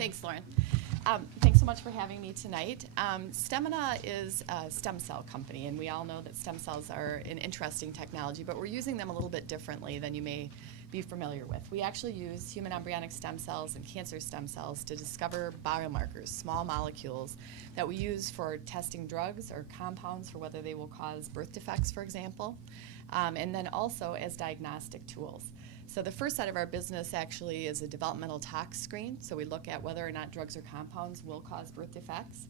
Thanks, Lauren. Thanks so much for having me tonight. Stemina is a stem cell company, and we all know that stem cells are an interesting technology, but we're using them a little bit differently than you may be familiar with. We actually use human embryonic stem cells and cancer stem cells to discover biomarkers, small molecules, that we use for testing drugs or compounds for whether they will cause birth defects, for example, and then also as diagnostic tools. So the first side of our business actually is a developmental tox screen. So we look at whether or not drugs or compounds will cause birth defects.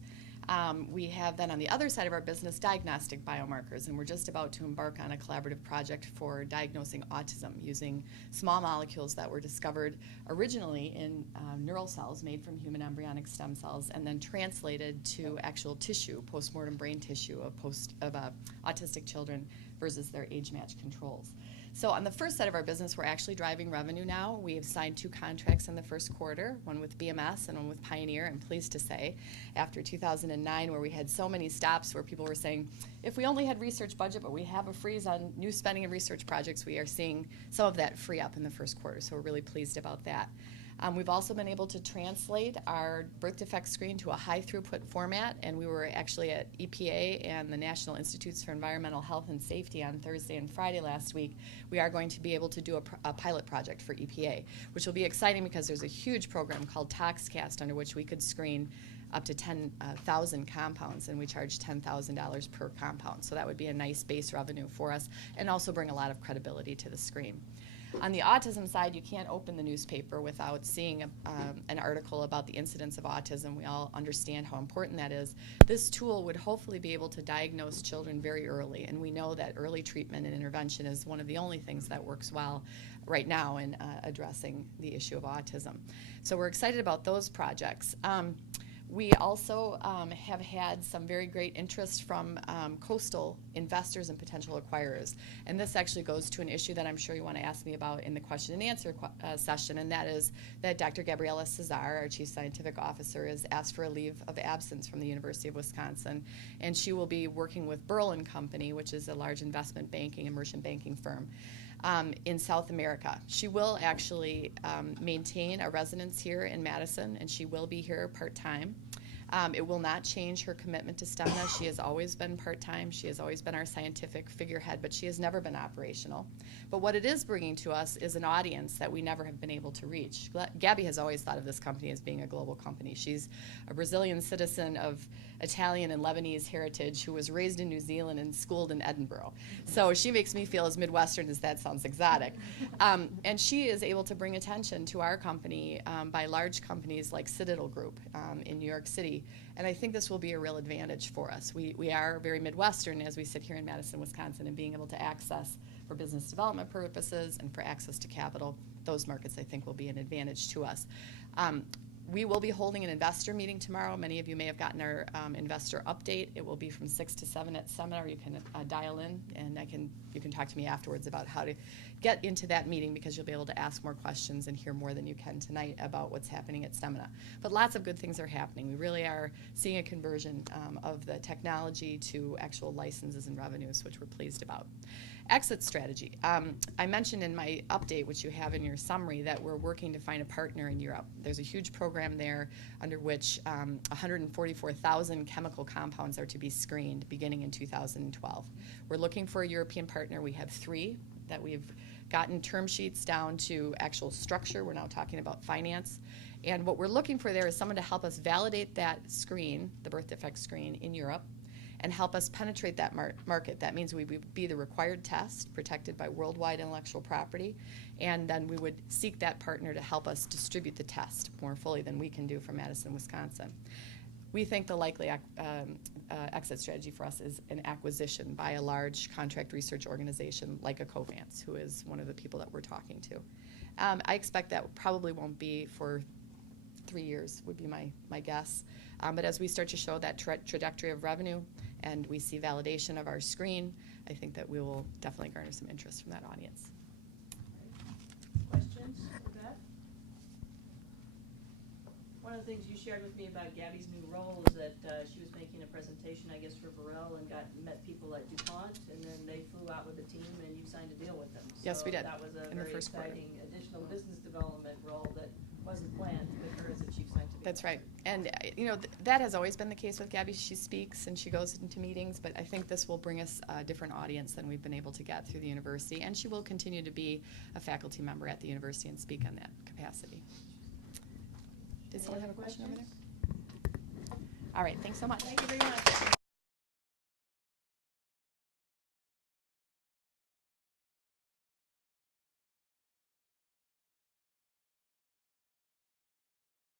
We have then on the other side of our business diagnostic biomarkers, and we're just about to embark on a collaborative project for diagnosing autism using small molecules that were discovered originally in neural cells made from human embryonic stem cells and then translated to actual tissue, postmortem brain tissue of autistic children versus their age-matched controls. So on the first side of our business, we're actually driving revenue now. We have signed 2 contracts in the first quarter, one with BMS and one with Pioneer. I'm pleased to say, after 2009, where we had so many stops where people were saying, if we only had research budget, but we have a freeze on new spending and research projects, we are seeing some of that free up in the first quarter. So we're really pleased about that. We've also been able to translate our birth defect screen to a high throughput format, and we were actually at EPA and the National Institutes for Environmental Health and Safety on Thursday and Friday last week. We are going to be able to do a pilot project for EPA, which will be exciting because there's a huge program called ToxCast under which we could screen up to 10,000 compounds, and we charge $10,000 per compound. So that would be a nice base revenue for us and also bring a lot of credibility to the screen. On the autism side, you can't open the newspaper without seeing an article about the incidence of autism. We all understand how important that is. This tool would hopefully be able to diagnose children very early, and we know that early treatment and intervention is one of the only things that works well right now in addressing the issue of autism. So we're excited about those projects. We also have had some very great interest from coastal investors and potential acquirers. And this actually goes to an issue that I'm sure you want to ask me about in the question and answer session, and that is that Dr. Gabriela Cesar, our Chief Scientific Officer, has asked for a leave of absence from the University of Wisconsin, and she will be working with Burl & Company, which is a large investment banking and merchant banking firm, in South America. She will actually maintain a residence here in Madison, and she will be here part-time. It will not change her commitment to Stemina. She has always been part-time. She has always been our scientific figurehead, but she has never been operational. But what it is bringing to us is an audience that we never have been able to reach. Gabby has always thought of this company as being a global company. She's a Brazilian citizen of Italian and Lebanese heritage who was raised in New Zealand and schooled in Edinburgh. So she makes me feel as Midwestern as that sounds exotic. And she is able to bring attention to our company by large companies like Citadel Group in New York City. And I think this will be a real advantage for us. We are very Midwestern as we sit here in Madison, Wisconsin, and being able to access for business development purposes and for access to capital, those markets I think will be an advantage to us. We will be holding an investor meeting tomorrow. Many of you may have gotten our investor update. It will be from 6 to 7 at Seminar. You can dial in, and you can talk to me afterwards about how to get into that meeting, because you'll be able to ask more questions and hear more than you can tonight about what's happening at Stemina. But lots of good things are happening. We really are seeing a conversion of the technology to actual licenses and revenues, which we're pleased about. Exit strategy. I mentioned in my update, which you have in your summary, that we're working to find a partner in Europe. There's a huge program there under which 144,000 chemical compounds are to be screened beginning in 2012. We're looking for a European partner. We have 3 that we've gotten term sheets down to actual structure. We're now talking about finance. And what we're looking for there is someone to help us validate that screen, the birth defect screen, in Europe, and help us penetrate that market. That means we would be the required test, protected by worldwide intellectual property, and then we would seek that partner to help us distribute the test more fully than we can do from Madison, Wisconsin. We think the likely exit strategy for us is an acquisition by a large contract research organization like a Covance, who is one of the people that we're talking to. I expect that probably won't be for 3 years, would be my guess. But as we start to show that trajectory of revenue and we see validation of our screen, I think that we will definitely garner some interest from that audience. Questions for Beth? One of the things you shared with me about Gabby's new role is that she was making a presentation, I guess, for Burrell and met people at DuPont, and then they flew out with a team and you signed a deal with them. Yes, we did. That was a in the very first quarter. exciting additional business development role that wasn't planned with her as a chief scientific That's right. And, that has always been the case with Gabby. She speaks and she goes into meetings, but I think this will bring us a different audience than we've been able to get through the university. And she will continue to be a faculty member at the university and speak on that capacity. Did someone have a question over there? All right, thanks so much. Thank you very much.